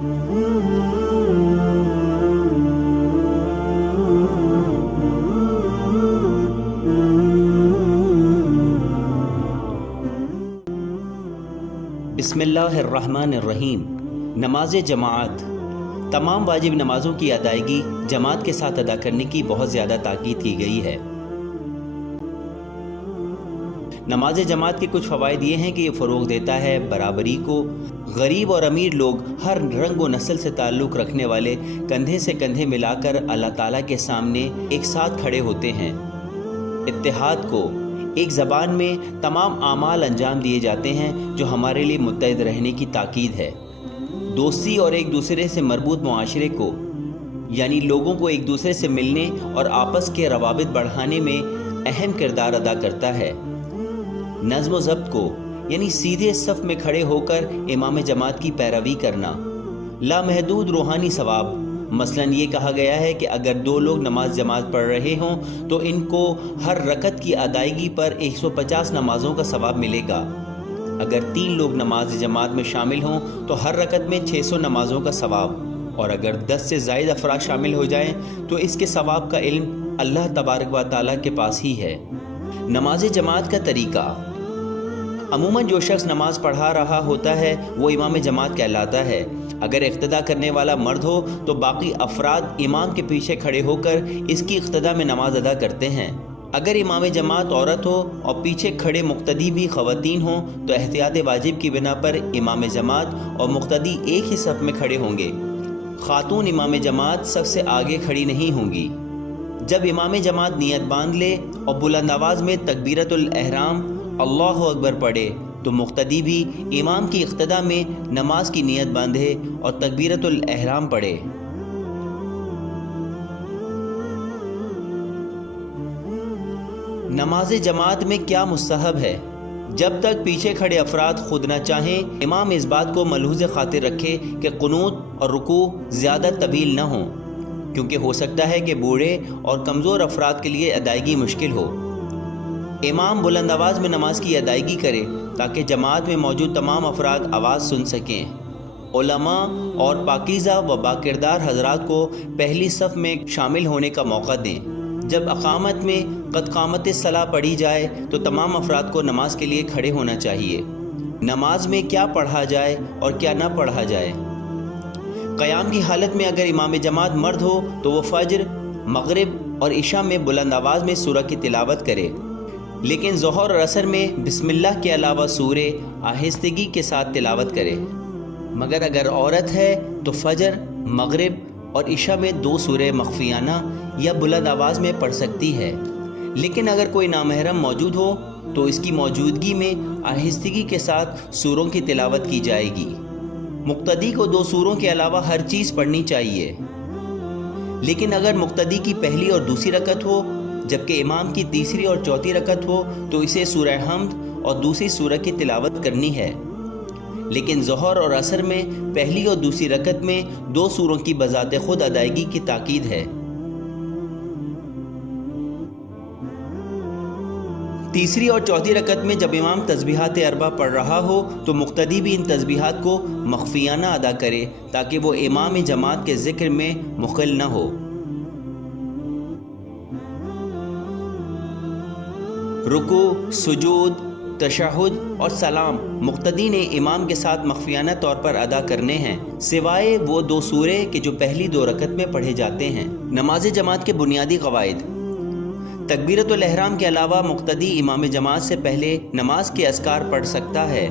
بسم اللہ الرحمن الرحیم۔ نماز جماعت۔ تمام واجب نمازوں کی ادائیگی جماعت کے ساتھ ادا کرنے کی بہت زیادہ تاکید کی گئی ہے۔ نماز جماعت کے کچھ فوائد یہ ہیں کہ یہ فروغ دیتا ہے برابری کو۔ غریب اور امیر لوگ ہر رنگ و نسل سے تعلق رکھنے والے کندھے سے کندھے ملا کر اللہ تعالیٰ کے سامنے ایک ساتھ کھڑے ہوتے ہیں۔ اتحاد کو، ایک زبان میں تمام اعمال انجام دیے جاتے ہیں جو ہمارے لیے متحد رہنے کی تاکید ہے۔ دوستی اور ایک دوسرے سے مربوط معاشرے کو، یعنی لوگوں کو ایک دوسرے سے ملنے اور آپس کے روابط بڑھانے میں اہم کردار ادا کرتا ہے۔ نظم و ضبط کو، یعنی سیدھے صف میں کھڑے ہو کر امام جماعت کی پیروی کرنا۔ لامحدود روحانی ثواب، مثلاً یہ کہا گیا ہے کہ اگر 2 لوگ نماز جماعت پڑھ رہے ہوں تو ان کو ہر رکعت کی ادائیگی پر 150 نمازوں کا ثواب ملے گا۔ اگر 3 لوگ نماز جماعت میں شامل ہوں تو ہر رکعت میں 600 نمازوں کا ثواب، اور اگر 10 سے زائد افراد شامل ہو جائیں تو اس کے ثواب کا علم اللہ تبارک و تعالیٰ کے پاس ہی ہے۔ نماز جماعت کا طریقہ، عموماً جو شخص نماز پڑھا رہا ہوتا ہے وہ امام جماعت کہلاتا ہے۔ اگر اقتدا کرنے والا مرد ہو تو باقی افراد امام کے پیچھے کھڑے ہو کر اس کی اقتدا میں نماز ادا کرتے ہیں۔ اگر امام جماعت عورت ہو اور پیچھے کھڑے مقتدی بھی خواتین ہوں تو احتیاط واجب کی بنا پر امام جماعت اور مقتدی ایک ہی صف میں کھڑے ہوں گے۔ خاتون امام جماعت سب سے آگے کھڑی نہیں ہوں گی۔ جب امام جماعت نیت باندھ لے اور بلند آواز میں تکبیرۃ الاحرام اللہ اکبر پڑھے تو مقتدی بھی امام کی اقتدا میں نماز کی نیت باندھے اور تکبیرۃ الاحرام پڑھے۔ نماز جماعت میں کیا مستحب ہے؟ جب تک پیچھے کھڑے افراد خود نہ چاہیں، امام اس بات کو ملحوظ خاطر رکھے کہ قنوت اور رکوع زیادہ طویل نہ ہوں، کیونکہ ہو سکتا ہے کہ بوڑھے اور کمزور افراد کے لیے ادائیگی مشکل ہو۔ امام بلند آواز میں نماز کی ادائیگی کرے تاکہ جماعت میں موجود تمام افراد آواز سن سکیں۔ علماء اور پاکیزہ و باکردار حضرات کو پہلی صف میں شامل ہونے کا موقع دیں۔ جب اقامت میں قد قامت الصلاۃ پڑھی جائے تو تمام افراد کو نماز کے لیے کھڑے ہونا چاہیے۔ نماز میں کیا پڑھا جائے اور کیا نہ پڑھا جائے؟ قیام کی حالت میں اگر امام جماعت مرد ہو تو وہ فجر، مغرب اور عشاء میں بلند آواز میں سورہ کی تلاوت کرے، لیکن ظہر اور عصر میں بسم اللہ کے علاوہ سورے آہستگی کے ساتھ تلاوت کرے۔ مگر اگر عورت ہے تو فجر، مغرب اور عشاء میں 2 سورے مخفیانہ یا بلند آواز میں پڑھ سکتی ہے، لیکن اگر کوئی نامحرم موجود ہو تو اس کی موجودگی میں آہستگی کے ساتھ سوروں کی تلاوت کی جائے گی۔ مقتدی کو 2 سوروں کے علاوہ ہر چیز پڑھنی چاہیے، لیکن اگر مقتدی کی پہلی اور دوسری رکعت ہو جبکہ امام کی تیسری اور چوتھی رکعت ہو تو اسے سورہ حمد اور دوسری سورہ کی تلاوت کرنی ہے، لیکن ظہر اور عصر میں پہلی اور دوسری رکعت میں 2 سوروں کی بذات خود ادائیگی کی تاکید ہے۔ تیسری اور چوتھی رکعت میں جب امام تسبیحات 4 پڑھ رہا ہو تو مقتدی بھی ان تسبیحات کو مخفیانہ ادا کرے تاکہ وہ امام جماعت کے ذکر میں مخل نہ ہو۔ رکوع، سجود، تشہد اور سلام مقتدی نے امام کے ساتھ مخفیانہ طور پر ادا کرنے ہیں، سوائے وہ 2 سورے کہ جو پہلی 2 رکعت میں پڑھے جاتے ہیں۔ نماز جماعت کے بنیادی قواعد۔ تکبیرۃ الاحرام کے علاوہ مقتدی امام جماعت سے پہلے نماز کے اذکار پڑھ سکتا ہے۔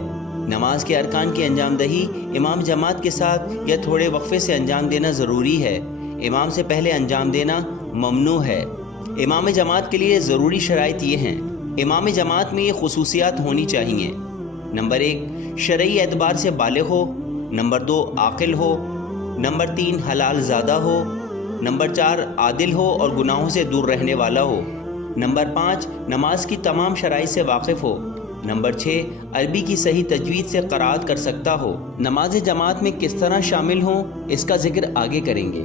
نماز کے ارکان کی انجام دہی امام جماعت کے ساتھ یا تھوڑے وقفے سے انجام دینا ضروری ہے۔ امام سے پہلے انجام دینا ممنوع ہے۔ امام جماعت کے لیے ضروری شرائط یہ ہیں۔ امام جماعت میں یہ خصوصیات ہونی چاہیے: نمبر 1، شرعی اعتبار سے بالغ ہو۔ نمبر 2، عاقل ہو۔ نمبر 3، حلال زادہ ہو۔ نمبر 4، عادل ہو اور گناہوں سے دور رہنے والا ہو۔ نمبر 5، نماز کی تمام شرائط سے واقف ہو۔ نمبر 6، عربی کی صحیح تجوید سے قرأت کر سکتا ہو۔ نماز جماعت میں کس طرح شامل ہوں اس کا ذکر آگے کریں گے۔